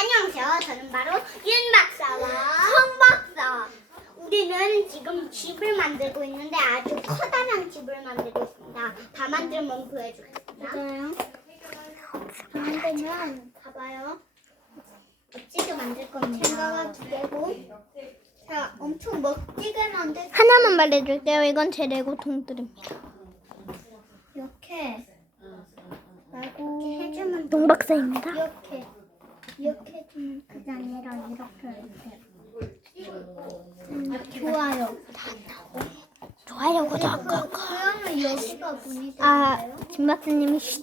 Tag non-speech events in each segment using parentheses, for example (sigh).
안녕하세요. 저는 바로 윤 박사와 황 박사. 우리는 지금 집을 만들고 있는데 아주 커다란 집을 만들고 있습니다. 다 만들면 보여주겠습니다. 맞아요. 다 만들면 봐봐요. 멋지게 만들 겁니다. 생각은 두 개고. 자, 엄청 멋지게 만들. 하나만 말해줄게요. 이건 제 레고 통들입니다. 이렇게 말고 해주면 동 박사입니다. 이렇게 이렇게 해주면 그게 아니라 이렇게 이렇게. 음, 좋아요. 좋아요, 구독, 꾹. 그러면 여기가 문이 아, 되는데요? 진 박사님이 쉿.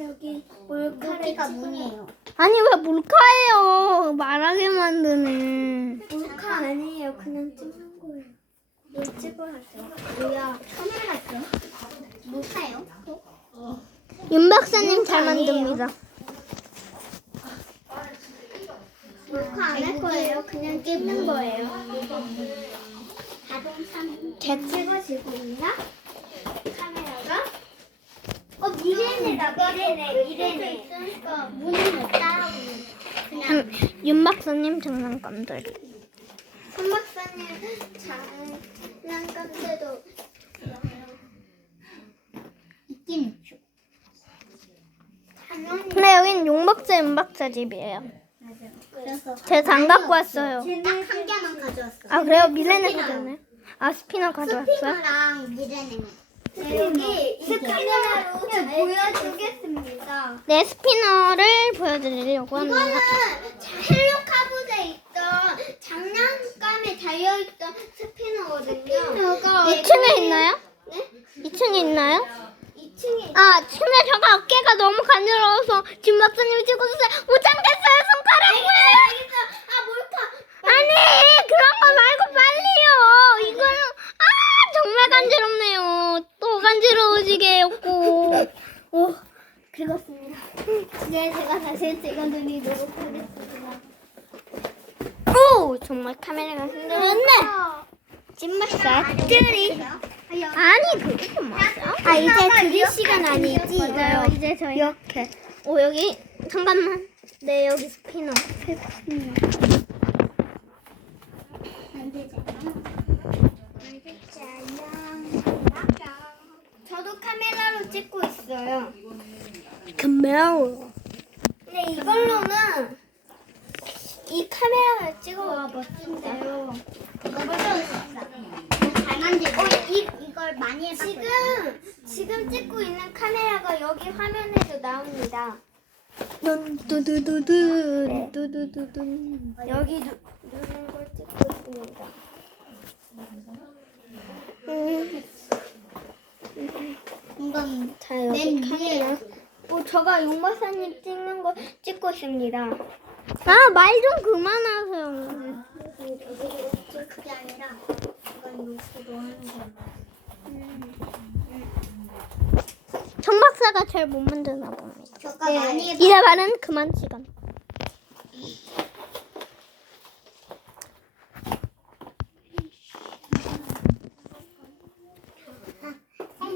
여기 몰카가 문이에요. 아니 왜 몰카예요? 말하게 만드네. 몰카 아니에요. 그냥 찍는 거예요. 뭘 찍어야죠? 뭐야? 카메라죠? 몰카요? 윤 박사님 잘 만듭니다. 몰카 안 할 거예요. 그냥 찍는 거예요. 제 찍어지고 있나 카메라가 어 미래네다 미래네 미래네 있으니까 문을 따라오는 그냥 참, 윤 박사님 장난감들. 손 박사님 장난감들도 있긴 있죠. 당연히 근데 여긴 용 박사, 윤 박사 집이에요. 그래서 제가 장 갖고 왔어요. 딱 한 개만 가져왔어요. 아 그래요? 밀레는. 가져왔네. 아 스피너 가져왔어요? 스피너랑 미래는 여기 스피너로 보여주겠습니다. 네 스피너를 보여드리려고 합니다. 이거는 헬로카보드에 있던 장난감에 달려있던 스피너거든요. 스피너가 2층에 있나요? 네? 2층에 있나요? 2층에 아, 근데 제가 어깨가 너무 간지러워서 진 박사님이 찍어주세요겠어요, 손가락을. 아 몰카. 아니, 그런 거 말고 빨리요. 이거는 아 정말 간지럽네요. 또 간지러워지게 했고. 오 긁었습니다. (laughs) 네 제가 다시 찍어드리도록 하겠습니다. 오, 정말 카메라가 흔들렸네. 진 박사 뜨리. 아니, 그게 좀 맞아? 아 이제 그릴 시간 아니지? 맞아요. 이제 저희 이렇게. 오 여기 잠깐만. 네 여기 스피너. 저도 카메라로 찍고 있어요. 카메라. 근데 이걸로는 이 카메라를 찍어 와 멋진데요. 이거 잘 만들고. 어, 이, 이걸 많이 해봤 지금, 지금 찍고 있는 카메라가 여기 화면에도 나옵니다. 두두두두 두두두두. 여기 누, 누른 걸 찍고 있습니다. 음. 이건 자 여기 맨 위에 뭐 저가 용박사님 찍는 거 찍고 있습니다. 아 말 좀 그만하세요. 그게 아니라 이건 여기도 하는 거. 정 박사가 잘 못 만드나 봅니다. 저가 많이 해봤 이제 말은 그만 시간.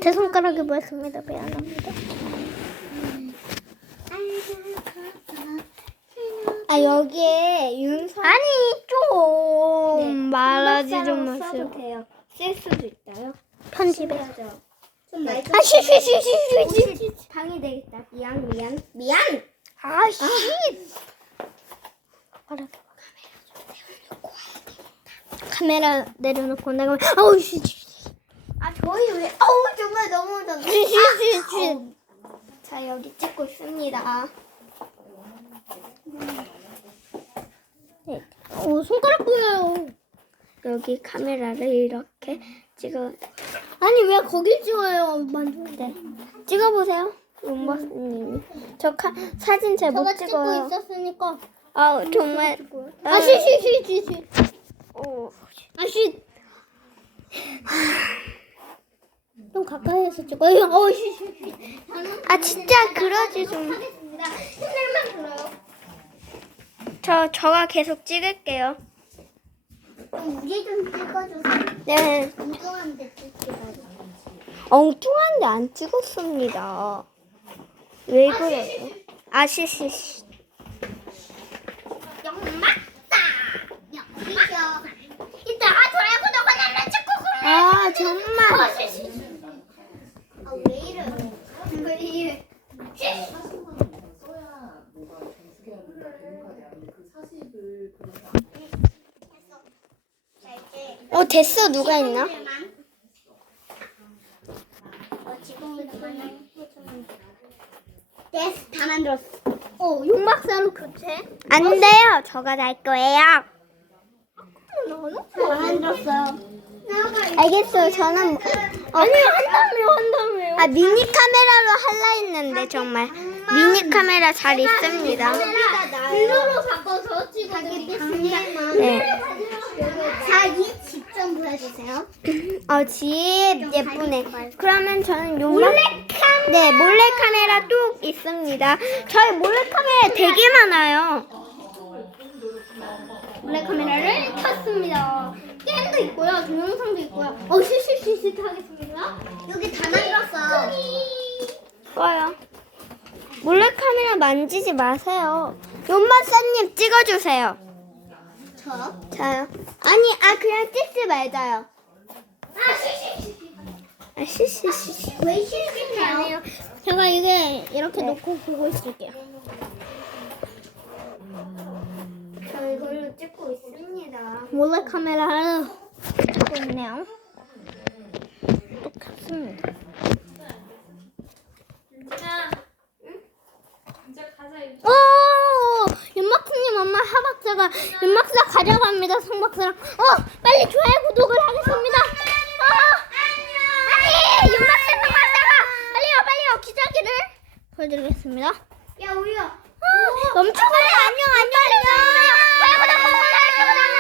제 손가락에 보였습니다. 미안합니다. 아 여기에 윤서 아니 좀 말하지 좀 마세요. 돼요. 쓸 수도 있어요. 좀말 좀. 아 쉬쉬쉬쉬쉬. 방이 되겠다. 미안 미안 미안. 아씨. 카메라 내려놓고 내가 아우 씨. 아 저희 왜? 어우 정말 너무 너무. 쉬쉬쉬. 자 여기 찍고 있습니다. 네. 어 손가락 보여요. 여기 카메라를 이렇게 찍어. 아니 왜 거길 찍어요? 만져. 네. 찍어보세요. 용박사님이. 저 카, 사진 잘못 제가 찍고 찍어요. 있었으니까. 아 정말. 아 쉬쉬쉬쉬쉬. 어. 아쉬. 좀 가까이에서 찍어요. 어, 쉬, 쉬, 쉬. 아 진짜 그러지 좀. 하겠습니다. 힘들만 들어요. 저 저가 계속 찍을게요. 우리 좀 찍어주세요. 네. 엉뚱한데 찍기가. 엉뚱한데 안 찍었습니다. 왜 그래요? 아시시. 정말 아왜 이래? 왜 이래? 써야 뭐가 정수기 하는 대문까지 아닌데 그 사십을 그래서 자 이제 어 됐어 누가 있나? 어. 됐어 다 만들었어. 어 용박사로 교체? 안 돼요 저가 날 거예요 다 만들었어. 알겠어요 저는 아니 한다며 한다며 아 미니 카메라로 할라 했는데 정말 미니 카메라 잘 있습니다 블루로 바꿔서 찍어드리겠습니다. 네. 자기 집 좀 보여주세요. 어, 집 예쁘네. 그러면 저는 요 몰래 카메라. 네, 몰래 카메라 뚝 있습니다. 저희 몰래 카메라 되게 많아요. 몰래 카메라를 켰습니다. 게임도 있고요, 동영상도 있고요. 어, 시시시시 하겠습니다. 여기 다 만들었어. 좋아요. 몰래 카메라 만지지 마세요. 연마사님 찍어주세요. 저. 저요. 아니, 아 그냥 찍지 말자요. 아 시시시. 아. 왜 시시해요? 제가 이게 이렇게 놓고 보고 있을게요. 저 이걸로 찍고 있습니다. 몰래 카메라를 찍고 있네요. 똑같습니다. 오! 윤박사님 엄마 하박사가 윤박사 가져갑니다. 성박사랑. 어! 빨리 좋아요 구독을 하겠